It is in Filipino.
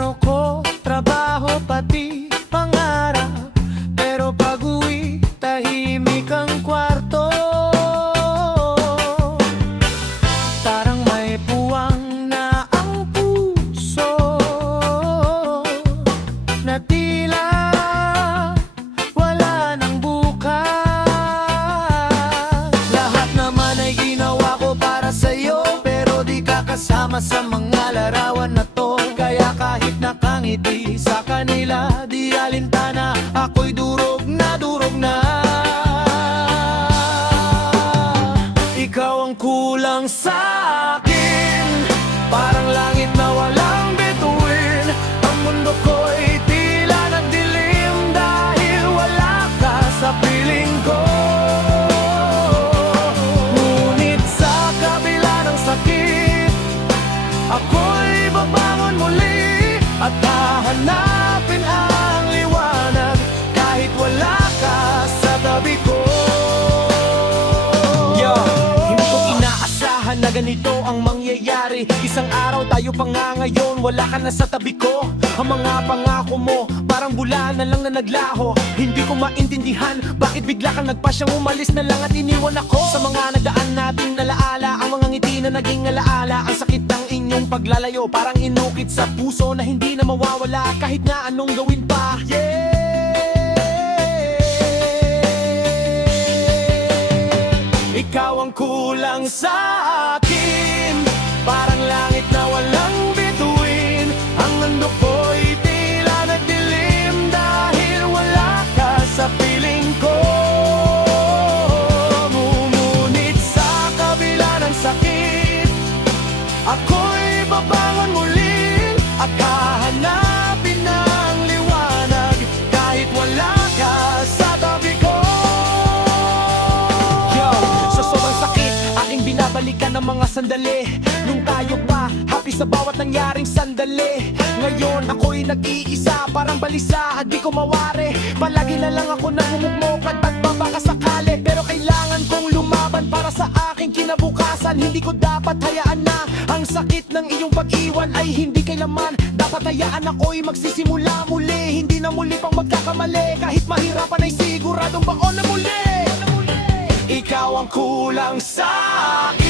plano ko, trabaho pati pangarap, pero pag-uwi, tahimik ang kwarto. Parang may puwang na ang puso, na tila wala nang bukas. Lahat naman ay ginawa ko para sa'yo, pero di ka kasama sa mga larawan na to. Kaya kahit nakangiti sa kanila, di alintana, ako'y durog na durog na. Ikaw ang kulang sa akin, parang langit na walang bituin. Ang mundo ko'y tila nagdilim dahil wala ka sa piling ko. Ngunit sa kabila ng sakit, ako'y babangon muli at hahanapin ang liwanag kahit wala ka sa tabi ko. Hindi ko inaasahan na ganito ang mangyayari. Isang araw tayo pa nga ngayon, wala ka na sa tabi ko. Ang mga pangako mo, parang bula na lang na naglaho. Hindi ko maintindihan, bakit bigla kang nagpasyang umalis na lang at iniwan ako. Sa mga nagdaan nating nalaala, ang mga ngiti na naging alaala. Ang sakit ng inyong paglalayo, parang inukit sa puso na hindi na mawawala kahit na anong gawin pa. Ikaw ang kulang sa akin, parang langit na walang bituin. Ang mundo ko'y tila nagdilim dahil wala ka sa piling ko. Ngunit sa kabila ng sakit, ako'y babangon muli at hahanapin ang liwanag kahit wala ka sa tabi ko. Sa sobrang sakit, aking binabalikan ng mga sandali nung tayo pa, happy sa bawat nangyaring sandali. Ngayon ako'y nag-iisa, parang balisa at di ko mawari. Palagi na lang ako namumugmok at pagbabaka sakali, pero kailangan kong lumaban para sa aking kinabukasan. Hindi ko dapat hayaan na ang sakit ng iyong pag-iwan ay hindi kailaman. Dapat hayaan ako'y magsisimula muli, hindi na muli pang magkakamali. Kahit mahirapan ay siguradong baon na muli. Ikaw ang kulang sa akin,